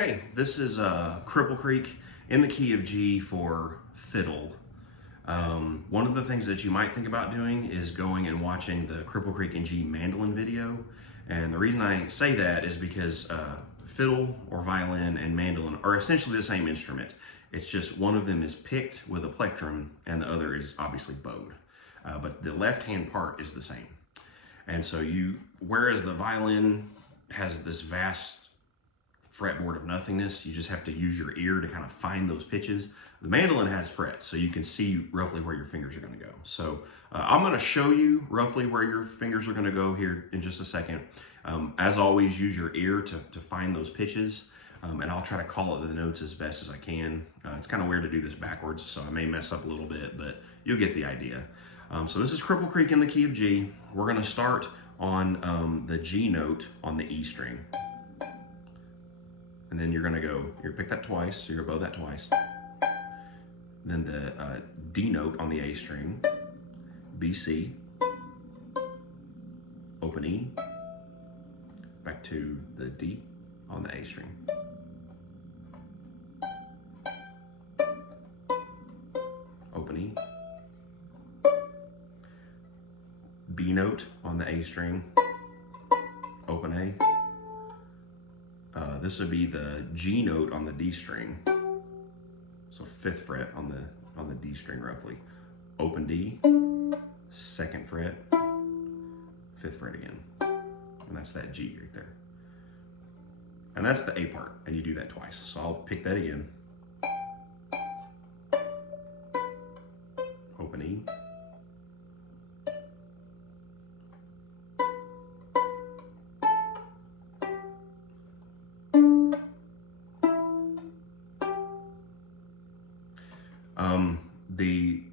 Okay, this is Cripple Creek in the key of G for Fiddle. One of the things that you might think about doing is going and watching the Cripple Creek in G mandolin video. And the reason I say that is because fiddle or violin and mandolin are essentially the same instrument. It's just one of them is picked with a plectrum and the other is obviously bowed. But the left hand part is the same. And so whereas the violin has this vast fretboard of nothingness, you just have to use your ear to kind of find those pitches. The mandolin has frets, so you can see roughly where your fingers are going to go. So I'm going to show you roughly where your fingers are going to go here in just a second. As always, use your ear to find those pitches, and I'll try to call it the notes as best as I can. It's kind of weird to do this backwards, so I may mess up a little bit, but you'll get the idea. So this is Cripple Creek in the key of G. We're going to start on the G note on the E string. And then you're gonna pick that twice, so you're gonna bow that twice. Then the D note on the A string, B, C, open E, back to the D on the A string. Open E, B note on the A string, open A. This would be the G note on the D string, so 5th fret on the D string roughly. Open D, 2nd fret, 5th fret again, and that's that G right there. And that's the A part, and you do that twice. So I'll pick that again. Open E.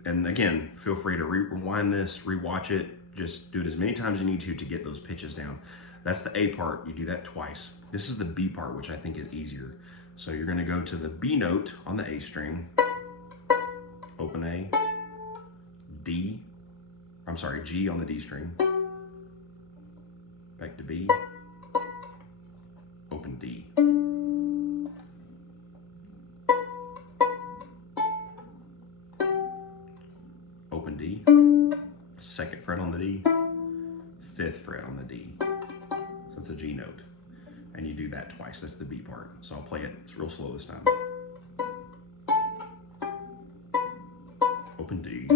And again, feel free to rewind this, rewatch it, just do it as many times as you need to get those pitches down. That's the A part, you do that twice. This is the B part, which I think is easier. So you're gonna go to the B note on the A string, open A, G on the D string, back to B, open D. Open D, 2nd fret on the D, 5th fret on the D. So it's a G note. And you do that twice, that's the B part. So I'll play it, it's real slow this time. Open D.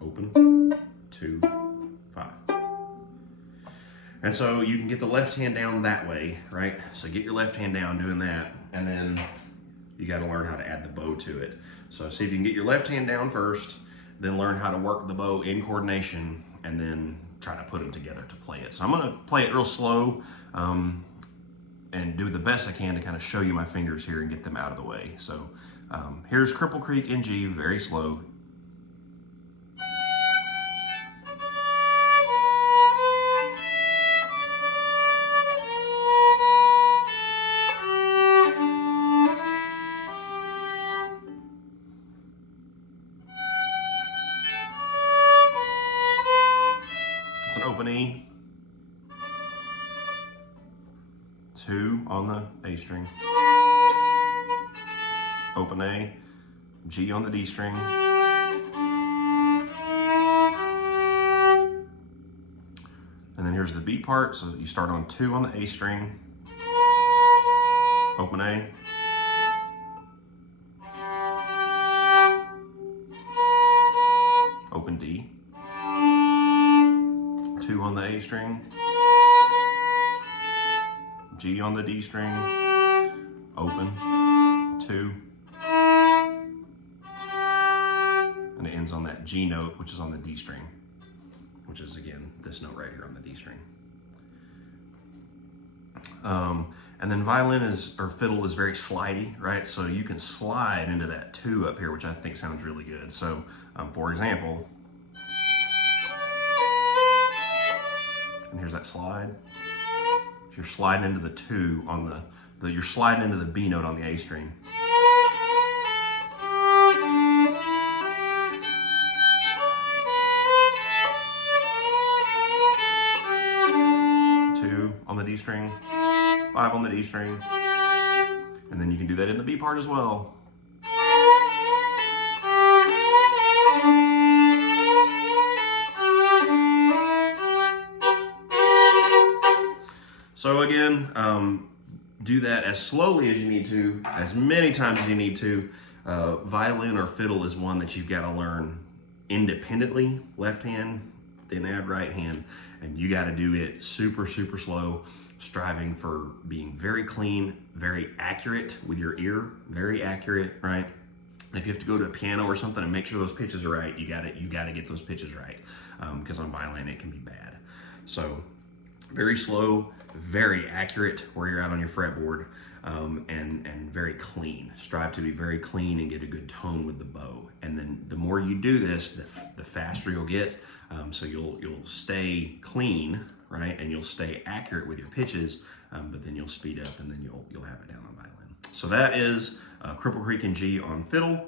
Open, 2, 5. And so you can get the left hand down that way, right? So get your left hand down doing that, and then you got to learn how to add the bow to it. So see if you can get your left hand down first, then learn how to work the bow in coordination, and then try to put them together to play it. So I'm going to play it real slow and do the best I can to kind of show you my fingers here and get them out of the way. So here's Cripple Creek in G, very slow. Open E, 2 on the A string, open A, G on the D string, and then here's the B part, so you start on 2 on the A string, open A, open D, 2 on the A string, G on the D string, open, 2, and it ends on that G note, which is on the D string, which is again this note right here on the D string. And then violin or fiddle is very slidey, right? So you can slide into that 2 up here, which I think sounds really good. So for example, and here's that slide. You're sliding into the 2 on you're sliding into the B note on the A string. 2 on the D string, 5 on the D string, and then you can do that in the B part as well. So again, do that as slowly as you need to, as many times as you need to. Violin or fiddle is one that you've got to learn independently, left hand, then add right hand, and you got to do it super, super slow, striving for being very clean, very accurate with your ear, very accurate, right? If you have to go to a piano or something and make sure those pitches are right, you got to get those pitches right, because on violin it can be bad. So very slow, very accurate where you're out on your fretboard, and very clean. Strive to be very clean and get a good tone with the bow. And then the more you do this, the faster you'll get. So you'll stay clean, right? And you'll stay accurate with your pitches, but then you'll speed up and then you'll have it down on violin. So that is Cripple Creek in G on fiddle.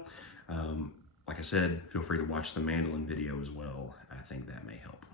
Like I said, feel free to watch the mandolin video as well. I think that may help.